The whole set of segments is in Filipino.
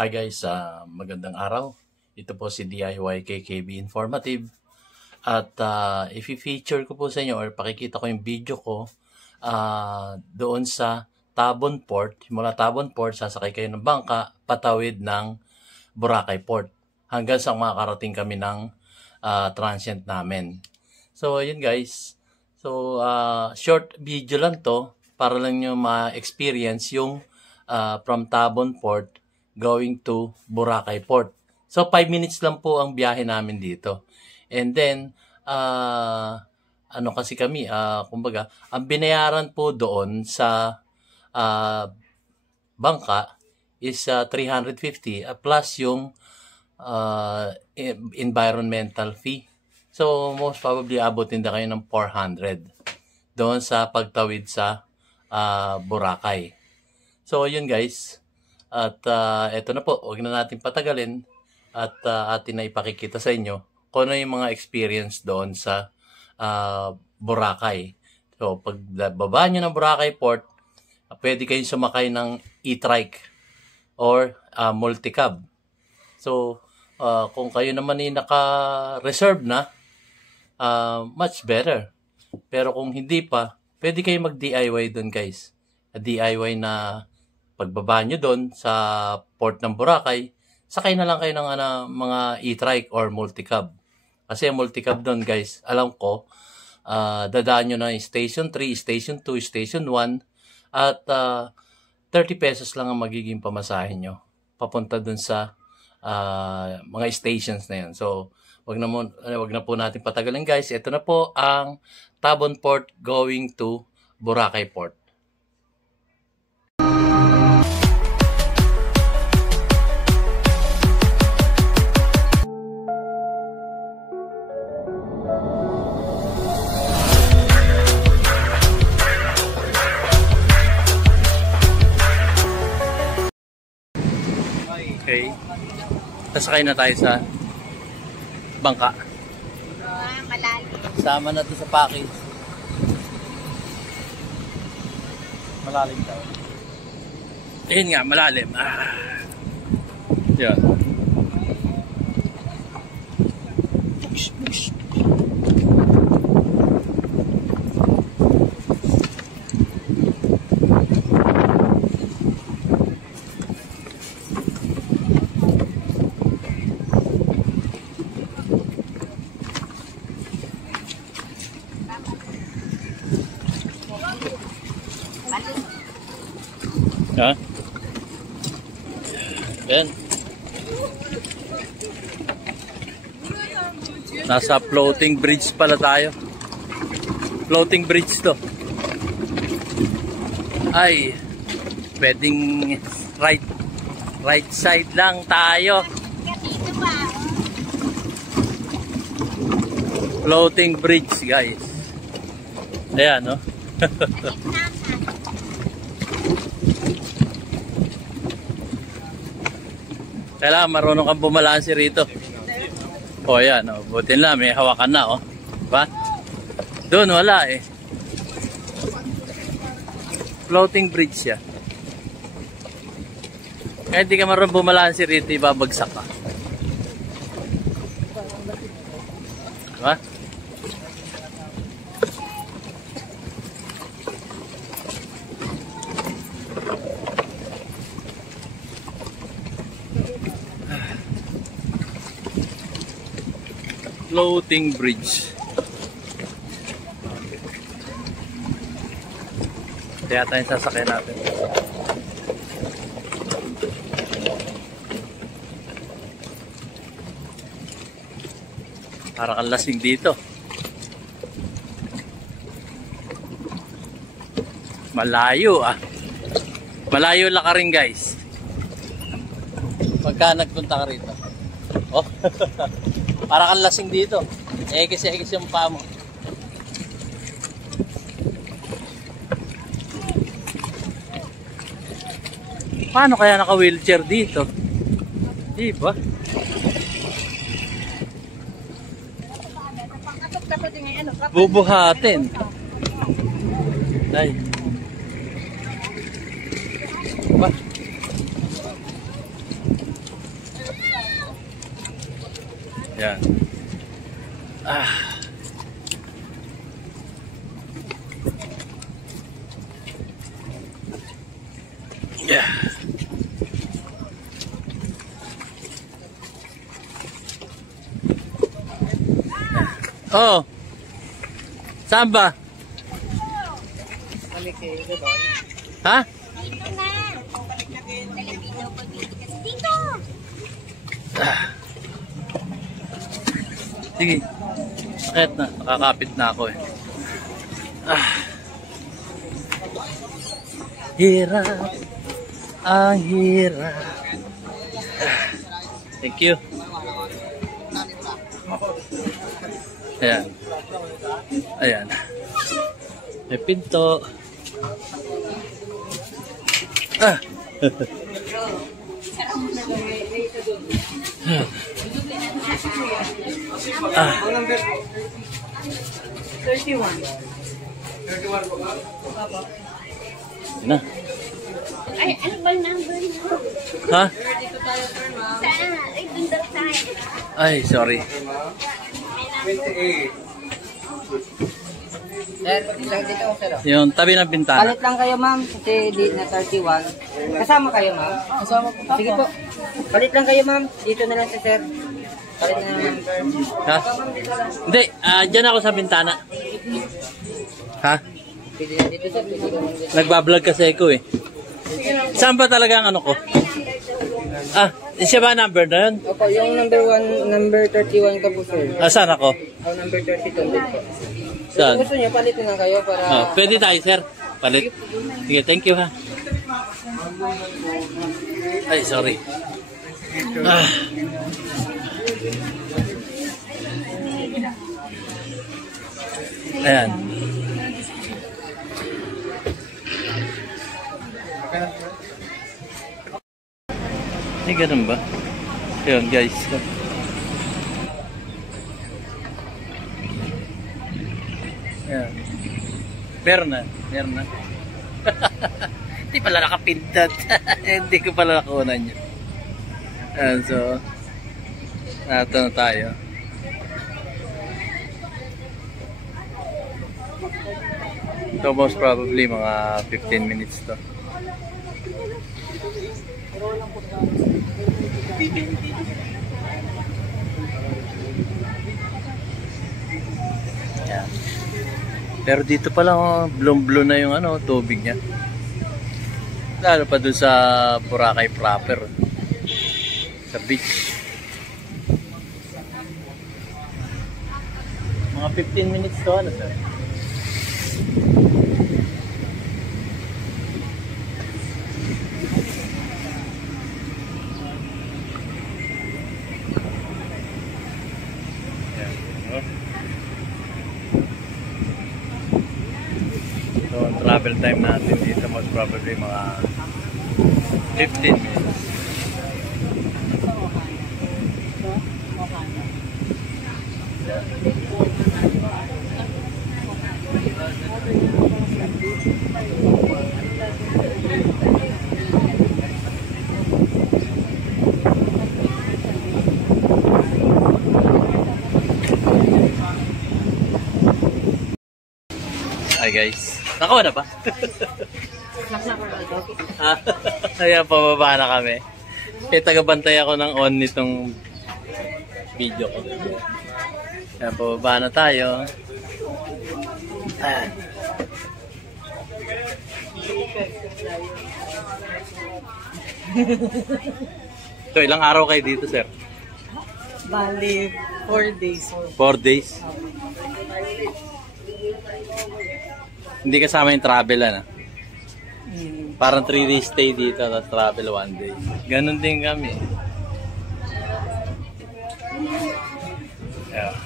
Hi guys, magandang araw. Ito po si DIY KKB Informative. At i-feature ko po sa inyo or pakikita ko yung video ko doon sa Tabon Port. Mula Tabon Port, sasakay kayo ng bangka, patawid ng Boracay Port. Hanggang sa makakarating kami ng transient namin. So, ayun guys. So, short video lang to para lang nyo ma-experience yung from Tabon Port going to Boracay Port. So, 5 minutes lang po ang biyahe namin dito. And then, kasi kami, kumbaga, ang binayaran po doon sa bangka is 350 plus yung environmental fee. So, most probably, abutin na kayo ng 400 doon sa pagtawid sa Boracay. So, yun guys. At eto na po, huwag na natin patagalin at atin na ipakikita sa inyo kung ano yung mga experience doon sa Boracay. So, pag baba nyo ng Boracay Port, pwede kayong sumakay ng e-trike or multicab. So, kung kayo naman ay naka-reserve na, much better. Pero kung hindi pa, pwede kayong mag-DIY doon guys. DIY na pagbaba nyo doon sa port ng Boracay, sakay na lang kayo ng mga e-trike or multicab. Kasi multicab doon guys, alam ko, dadaan nyo na Station 3, Station 2, Station 1, at 30 pesos lang ang magiging pamasahin nyo papunta doon sa mga stations na yan. So, wag na po natin patagalin guys. Ito na po ang Tabon Port going to Boracay Port. Okay. Sasakay na tayo sa bangka. Malalim. Sama na to sa package. Malalim daw. Ayun nga, malalim. Yan. Ha? Yan. Nasa floating bridge pala tayo. Floating bridge to. Ay, pwedeng right side lang tayo. Floating bridge guys. Ayan no. Kailangan marunong kang bumalansi rito. O yan, buti na, may hawakan na, diba? Doon wala eh. Floating bridge siya. Kaya hindi ka marunong bumalansi rito, ibabagsak ka. Diba? Floating bridge. Kaya tayo sasakay natin. Para kang lasing dito. Malayo Malayo lang ka rin guys. Pagka nagpunta ka rito. Oh. Para kang lasing dito. Ekis yung paa mo. Paano kaya naka-wheelchair dito? Diba? Bubuhatin. Ay. Ba? Yan. Yeah. Oh. Saan ba? Ha? Dito na. Talapino pag-ibig. Dito. Sige. Sakit na. Nakakapit na ako eh. Hirap. Ang hirap. Thank you. Ayan. Ayan. May pinto. Na. Ay, ano ba number na? Ha? Saan? Ay, dun daw tayo. Ay, sorry. 28. Sir, lang dito, sir. Yung tabi ng bintana. Palit lang kayo, ma'am. Kasi di na 31. Kasama kayo, ma'am? Kasama po. Sige po. Palit lang kayo, ma'am. Dito na lang si sir. Palit na lang, sir. Ha? Hindi, dyan ako sa bintana. Ha? Pwede na dito, sir. Pwede naman dito. Nagbablog kasi ako eh. Saan ba talaga ang ano ko? Siya ba number na yun? Opo, yung number 1, number 31 ka po, sir. Saan ako? O, number 32 din po. Saan? Kung gusto nyo, palit na lang kayo para... Pwede tayo, sir. Palit. Sige, thank you ha. Ay, sorry. Ayan. Ay, ganun ba? Ayan, guys. Ayan. Meron na. Meron na. Hindi pala nakapindot. Hindi ko pala nakunan yun. Ayan, so nato na tayo. So most probably mga 15 minutes to. Ayan. Pero dito pa lang blue na yung ano, tubig niya. Lalo pa dun sa Boracay proper. Sa beach. Mga 15 minutes to ano, sir? So, ang travel time natin dito most probably mga 15 minutes. Hi guys. Nakawa na ba? Kaya pababa na kami. Kaya tagabantay ako ng on nitong video ko. Kaya pababa na tayo. So ilang araw kayo dito, sir? Bali, 4 days. 4 days? Hindi kasama yung travel, ano? Parang 3 days stay dito, tapos travel 1 day. Ganon din kami. Yeah.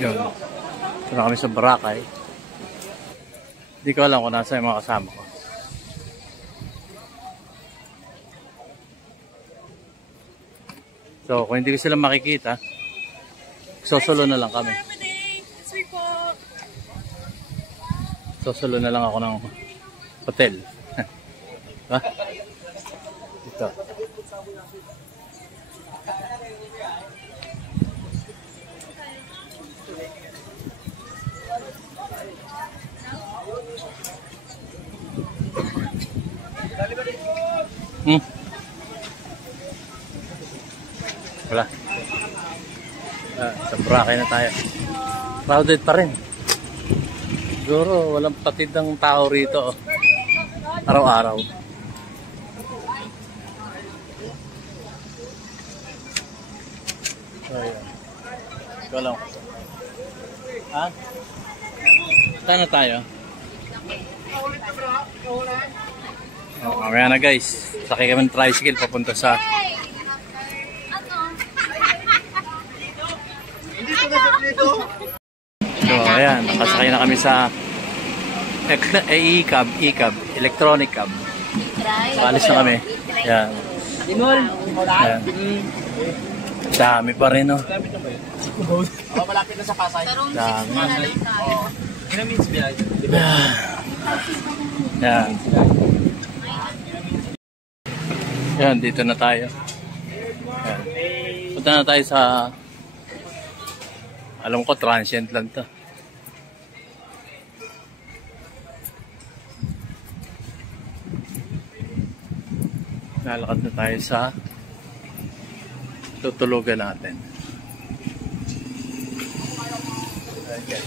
Yun. Ito na kami sa Boracay. Hindi ko alam kung nasa yung mga kasama ko. So, kung hindi ko sila makikita, sosolo na lang kami. Sosolo na lang ako ng hotel. Ha? dito. Wala. Sa Boracay na tayo. Crowded pa rin. Siguro walang patid ng tao rito. Araw-araw. So, yun. Ikaw lang. Ha? Saan na tayo? Mamaya na guys. Sakay kami ng tricycle papunta sa so ayan, nakasakay na kami sa e-cab, electronic cab. Alis na kami. Ayan. Ayan. Dami pa rin, no? Malapit na sa Pasay. Dami. Ayan. Ayan, dito na tayo. Ayan. Punta na tayo sa, alam ko, transient lang to. Lalakad na tayo sa tutulugan natin. Okay.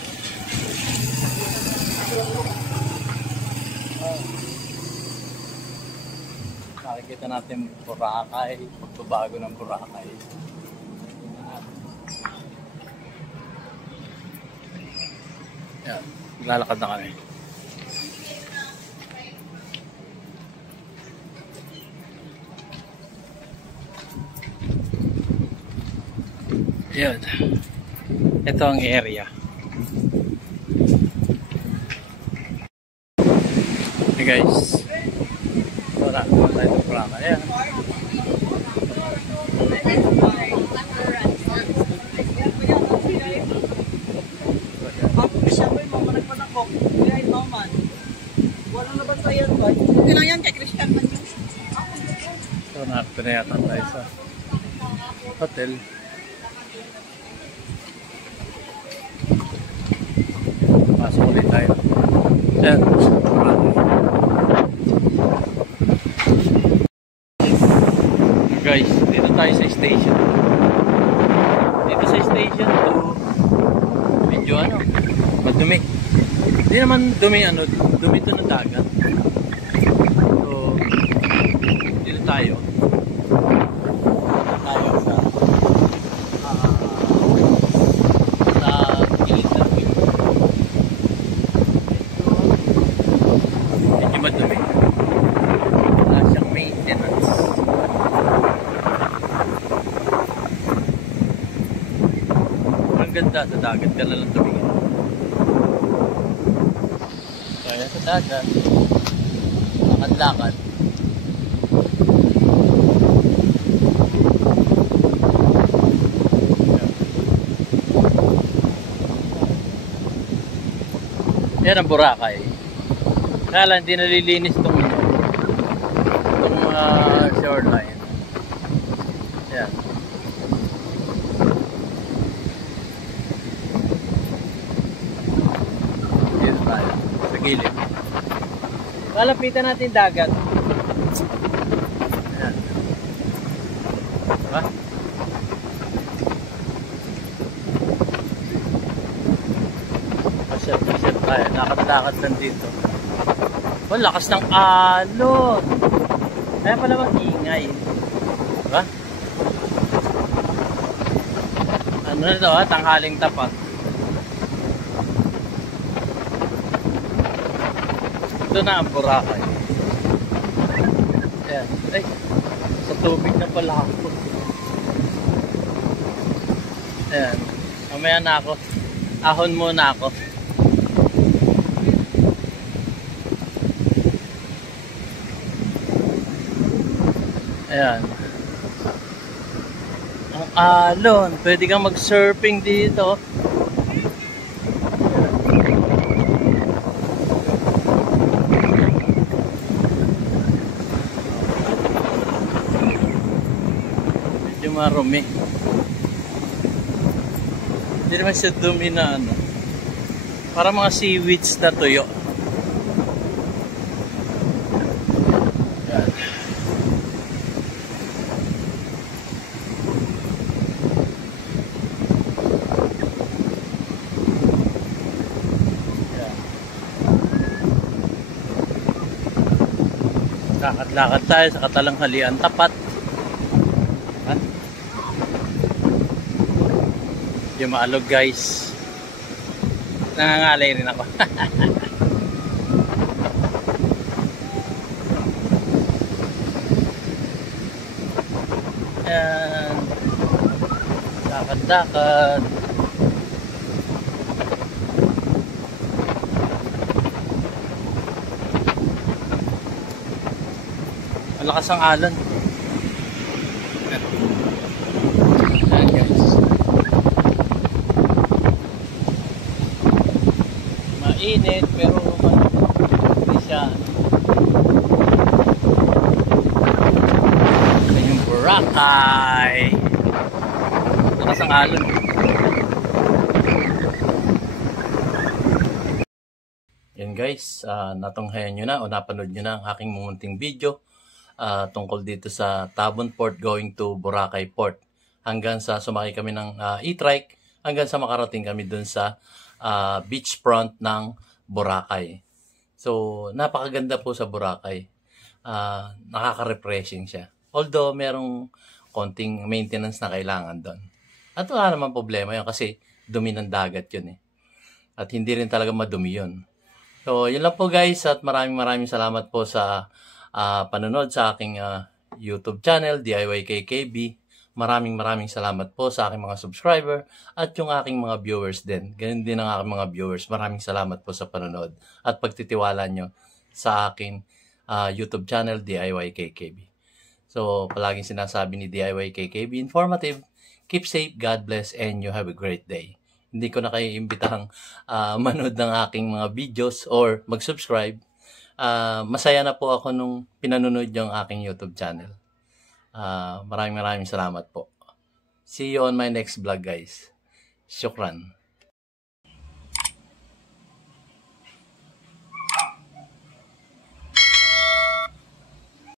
Nakikita natin Boracay, pagbabago ng Boracay. Yan, lalakad na kami. Yan. Ito ang area. Hey guys. Wala tayo sa Boracay. Ayan. So, nakapito na yata tayo sa hotel. Pasok ulit tayo. Ayan. Guys, dito tayo sa station. Dito sa station to medyo madumi. Hindi naman dumi dumi to ng dagat. So, dito tayo. Tayo sa gilid ng way. Medyo madumi. Wala siyang maintenance. Ang ganda sa dagat ka na lang tumingin. Kaya sa dagat, lakad-lakad. Yan ang Boracay. Kaya lang, hindi nalilinis itong shoreline. Yan. Dito tayo. Sa gilid. Lalapitan natin dagat. Ayan. Diba? Pasyal tayo. Lakad-lakad lang dito. Oh, lakas ng alon. Kaya pala mag-ingay. Diba? Ano na ito tanghaling tapat. Ito na ang Boracay. Ayan. Ay, sa tubig na pala ako. Ayan. Mamaya na ako. Ahon muna ako. Ayan. Ang alon. Pwede kang mag-surfing dito. marumi. Hindi naman siya dumi na ano. Para mga seaweeds na tuyo. Yan. Yan. Lakad-lakad tayo sa Katalanghalian Tapat. Yan. Yung maalog guys. Nangangalay rin ako. Yan. Lakad-lakad. Malakas ang alon. Yan guys. Mainit pero hindi siya. Ito yung Boracay. Malakas ang alon. Yan guys, natunghayan nyo na o napanood nyo na ang aking mumunting video tungkol dito sa Tabon Port going to Boracay Port. Hanggang sa sumakay kami ng e-trike, hanggang sa makarating kami dun sa beachfront ng Boracay. So, napakaganda po sa Boracay. Nakaka-refreshing siya. Although, merong konting maintenance na kailangan doon. At wala naman problema yun kasi dumi ng dagat yun eh. At hindi rin talaga madumi yun. So, yun lang po guys at maraming salamat po sa panonood sa aking YouTube channel, DIYKKB. Maraming salamat po sa aking mga subscriber at yung aking mga viewers din. Ganun din ang aking mga viewers. Maraming salamat po sa panonood at pagtitiwala nyo sa aking YouTube channel, DIYKKB. So, palaging sinasabi ni DIYKKB, informative, keep safe, God bless, and you have a great day. Hindi ko na kayo imbitahang manood ng aking mga videos or mag-subscribe. Masaya na po ako nung pinanonood yung aking YouTube channel. Maraming salamat po. See you on my next vlog guys. Shukran.